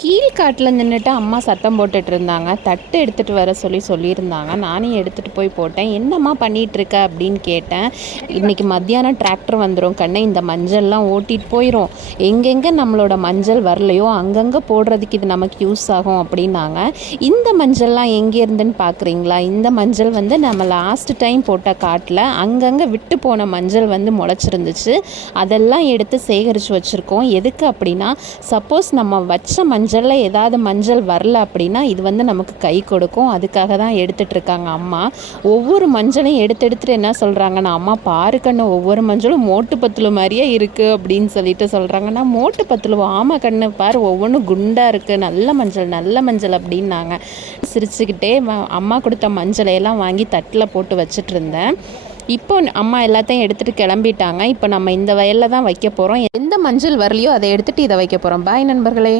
கீழ்காட்டில் நின்றுட்டு அம்மா சத்தம் போட்டுட்டு இருந்தாங்க. தட்டு எடுத்துகிட்டு வர சொல்லியிருந்தாங்க. நானே எடுத்துகிட்டு போய் போட்டேன். என்னம்மா பண்ணிகிட்ருக்க அப்படின்னு கேட்டேன். இன்றைக்கி மத்தியானம் டிராக்டர் வந்துடும் கண்ணே, இந்த மஞ்சள்லாம் ஓட்டிகிட்டு போயிடும். எங்கெங்கே நம்மளோட மஞ்சள் வரலையோ அங்கங்கே போடுறதுக்கு இது நமக்கு யூஸ் ஆகும் அப்படின்னாங்க. இந்த மஞ்சள்லாம் எங்கே இருந்துன்னு பார்க்குறீங்களா? இந்த மஞ்சள் வந்து நம்ம லாஸ்ட் டைம் போட்ட காட்டில் அங்கங்கே விட்டு போன மஞ்சள் வந்து முளைச்சிருந்துச்சு. அதெல்லாம் எடுத்து சேகரித்து வச்சுருக்கோம். எதுக்கு அப்படின்னா, சப்போஸ் நம்ம வச்ச மஞ்சளில் ஏதாவது மஞ்சள் வரல அப்படின்னா இது வந்து நமக்கு கை கொடுக்கும். அதுக்காக தான் எடுத்துகிட்ருக்காங்க அம்மா. ஒவ்வொரு மஞ்சளையும் எடுத்துட்டு என்ன சொல்கிறாங்கன்னா, அம்மா பாரு கண்ணு, ஒவ்வொரு மஞ்சளும் மோட்டு பத்துல மாதிரியே இருக்குது அப்படின்னு சொல்லிட்டு சொல்கிறாங்க. நான் மோட்டு பத்துல ஆமா கண்ணு பாரு, ஒவ்வொன்றும் குண்டாக இருக்குது, நல்ல மஞ்சள் அப்படின்னாங்க. சிரிச்சுக்கிட்டே அம்மா கொடுத்த மஞ்சளையெல்லாம் வாங்கி தட்டில் போட்டு வச்சுட்டு இருந்தேன். இப்போ அம்மா எல்லாத்தையும் எடுத்துகிட்டு கிளம்பிட்டாங்க. இப்போ நம்ம இந்த வயலில் தான் வைக்க போகிறோம். எந்த மஞ்சள் வரலையோ அதை எடுத்துகிட்டு இதை வைக்க போகிறோம். பாய் நண்பர்களே.